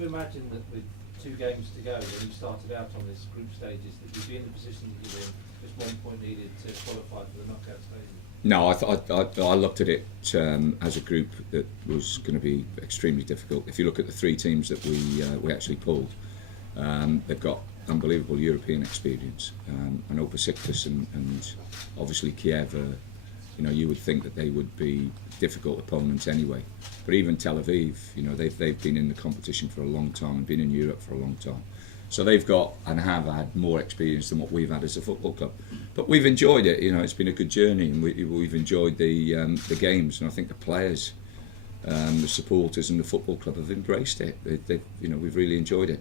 you imagine that with 2 games to go, when you started out on this group stages, that you'd be in the position that you're in, just 1 point needed to qualify for the knockout stages? No, I looked at it as a group that was going to be extremely difficult. If you look at the 3 teams that we actually pulled, they've got unbelievable European experience. I know Besiktas and obviously Kiev are, you would think that they would be difficult opponents anyway. But even Tel Aviv, they've been in the competition for a long time and been in Europe for a long time. So they've got and have had more experience than what we've had as a football club. But we've enjoyed it. It's been a good journey, and we've enjoyed the games. And I think the players, the supporters, and the football club have embraced it. We've really enjoyed it.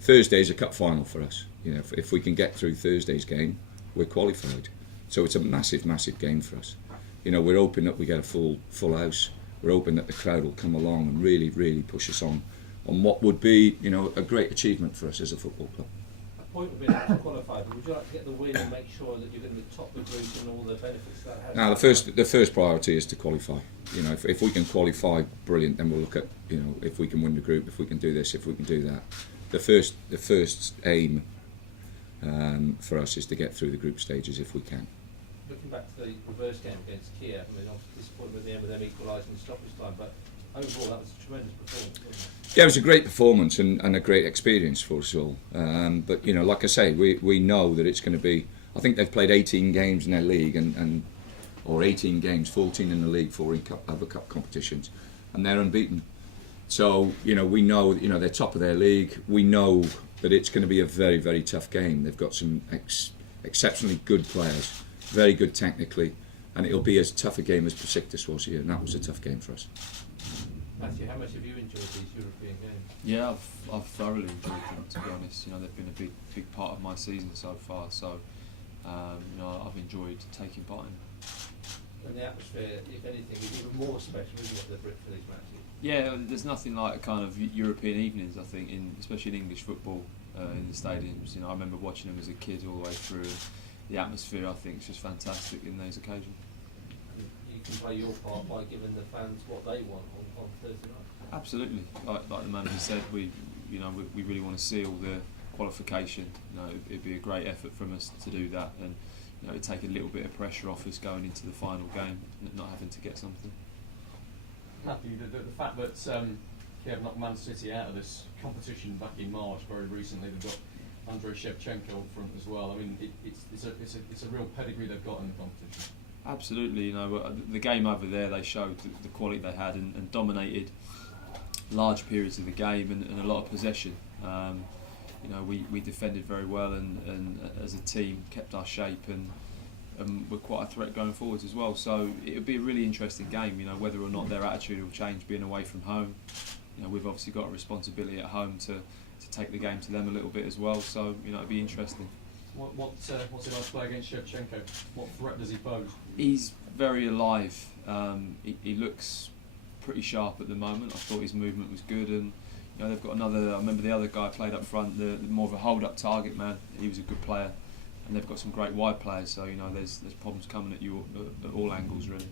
Thursday's a cup final for us. If we can get through Thursday's game, we're qualified. So it's a massive, massive game for us. We're hoping that we get a full house. We're hoping that the crowd will come along and really, really push us on what would be, a great achievement for us as a football club. A point would be not to qualify, but would you like to get the win and make sure that you're going to be top of the group and all the benefits that has? Now, the first priority is to qualify. If we can qualify, brilliant. Then we'll look at, if we can win the group, if we can do this, if we can do that. The first aim for us is to get through the group stages if we can. Looking back to the reverse game against Kiev, obviously disappointed with the end with them equalising in stoppage time, but overall that was a tremendous performance, wasn't it? Yeah, it was a great performance and a great experience for us all. But like I say, we know that it's going to be. I think they've played 18 games in their league or 18 games, 14 in the league, 4 in other cup competitions, and they're unbeaten. So we know they're top of their league. We know that it's going to be a very, very tough game. They've got some exceptionally good players, very good technically, and it'll be as tough a game as Besiktas was here, and that was a tough game for us. Matthew, how much have you enjoyed these European games? Yeah, I've thoroughly enjoyed them, to be honest. They've been a big part of my season so far, so I've enjoyed taking part in them. And the atmosphere, if anything, is even more special, isn't it, the Brit for these matches? Yeah, there's nothing like kind of European evenings, I think, especially in English football, in the stadiums. I remember watching them as a kid all the way through. The atmosphere, I think, is just fantastic in those occasions. You can play your part by giving the fans what they want on Thursday night. Absolutely, like the manager said, we really want to seal the qualification. It'd be a great effort from us to do that, and it'd take a little bit of pressure off us going into the final game, not having to get something. Matthew, the fact that Kiev knocked Man City out of this competition back in March very recently, they've got Andrei Shevchenko up front as well. I mean, it's a real pedigree they've got in the competition. Absolutely, the game over there, they showed the quality they had and dominated large periods of the game and a lot of possession. We defended very well and as a team kept our shape and we're quite a threat going forwards as well. So it would be a really interesting game. Whether or not their attitude will change being away from home. We've obviously got a responsibility at home to take the game to them a little bit as well. So it'd be interesting. What's it like to play against Shevchenko? What threat does he pose? He's very alive. He looks pretty sharp at the moment. I thought his movement was good, and they've got another. I remember the other guy played up front, the more of a hold-up target man. He was a good player, and they've got some great wide players. So there's problems coming at you at all angles really.